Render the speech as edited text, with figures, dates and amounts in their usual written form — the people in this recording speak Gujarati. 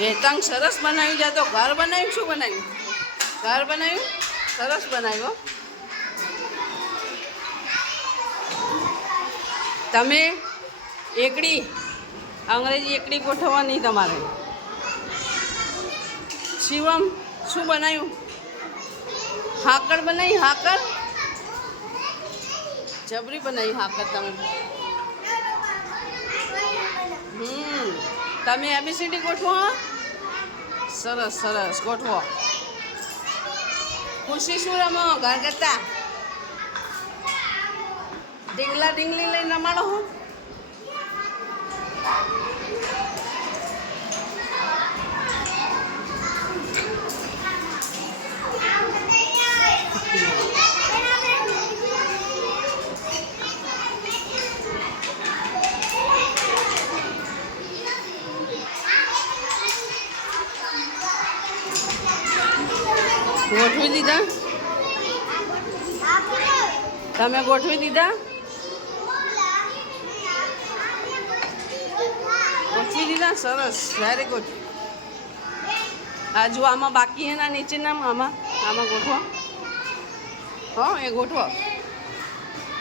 હેતાંગ સરસ બનાવ્યું છે. તો ઘર બનાવ્યું, શું બનાવ્યું? ઘર બનાવ્યું, સરસ બનાવ્યું. તમે એકડી અંગ્રેજી એકડી ગોઠવવાની તમારે. શિવમ શું બનાવ્યું? હાકર બનાવી, હાકર જબરી બનાવી હાકર તમે. તમે એબીસીડી ગોઠવો. સરસ સરસ ગોઠવો. ખુશી શું રમો? ઘર કરતા ઢીંગલા ઢીંગલી લઈને રમાડો. હું ગોઠવી દીધા? તમે ગોઠવી દીધા? ગોઠવી દીધા? સરસ, વેરી ગુડ. હજુ આમાં બાકી એના નીચેના આમાં ગોઠવો. હા, એ ગોઠવો.